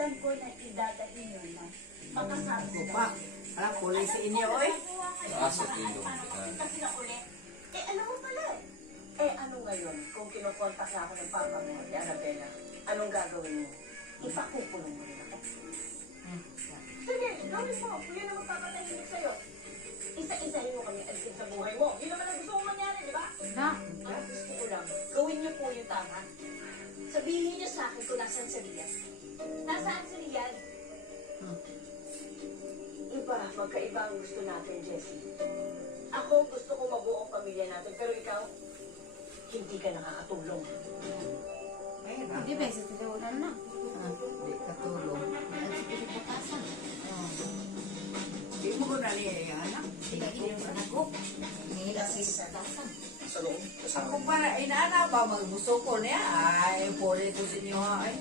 alam ko na idadahin nyo na makasama sila. Pa, parang kulay sa inyo, oy. Sa ilong. Kasi na ulit. Alam mo pala ano ngayon, kung kinukontak na ako ng papa mo, ni Arabella, anong gagawin mo? Ipakukulong mo rin ako. Sige, gawin mo. Kung yun ang magpapatahimik sa'yo. Isa-isahin mo kami alisin sa buhay mo. Yun naman ang gusto mong mangyari, di ba? Ang gusto ko lang, gawin niyo po yung tama. Sabihin niyo sa akin kung nasaan si Rian. Nasaan si Rian? Iba, magkaiba ang gusto natin, Jessie. Ako gusto ko mabuo ang pamilya natin, pero ikaw, hindi ka nakakatulong. Hindi ba sa tinuunan na? Hindi katulong. Ang sige bukasan. Hindi mo ko na niya yung anak. Sige gini sa nako. Nila sa bukasan. Sa loob. Ako para inaana pa magbuso ko niya. Ay, puli ko sa inyo ay.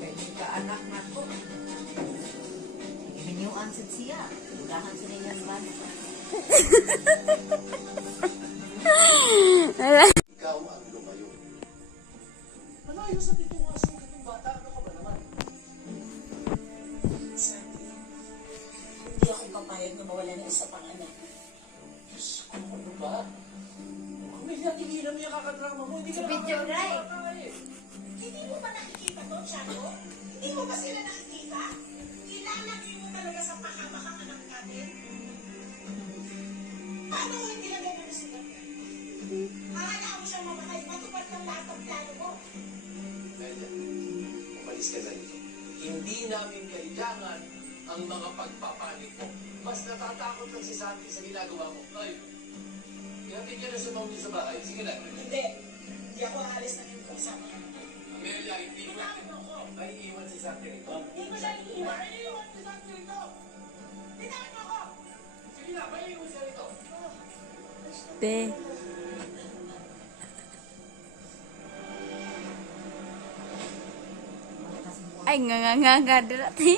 Kaya hindi ka anak na ko. Ibinyuan sa siya. Udahan sa nilang bano. Ikaw ang lumayo. Malayo sa pitong aso itong bata. Ano ka ba naman? Sandy, hindi ako papayag na mawala ng isa pang anak. Diyos ko, ano ba? Kung may nakikilam niya kakadrama mo, hindi ka Sa video, Ray. Hindi mo ba nakikita to, Chato? Hindi mo ba sila nakikita? Ilalagay mo talaga sa pahamakang anak natin? Paano mo hindi lagay na sila? Akala mo siyang mamatay, matupad ng lahat ng plano mo. Nadia, umalis ka na rito. Hindi namin kailangan ang mga pagpapanik mo. Mas natatakot lang si Santi sa ginagawa mo. Ay, ihatid ka na sa mga sa bahay. Sige na. Hindi. Hindi ako aalis na yung kasama ka naman. Amelia, hindi mo may iwan si Santi rito. Hindi ko siya iiwan. May iiwan si Santi rito. Tinawag mo ako. Sige na, may iwan siya rito. Te. Ay, nga dira, te.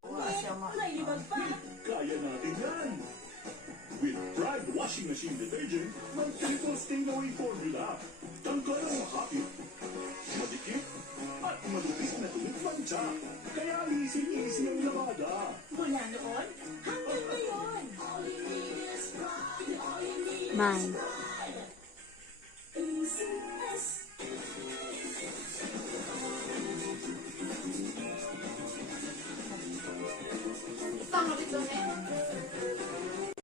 Wala siya ma... Kaya natin yan! With Pride Washing Machine Detergent, may triple stain away formula. Tanggal ang makapit, madikit, at madupis na tuwid mancha. Kaya easy-easy ang lavada. Mula noon, hanggang ngayon. All you need is pride. All you need Man. is pride. Easy as Tama dito na.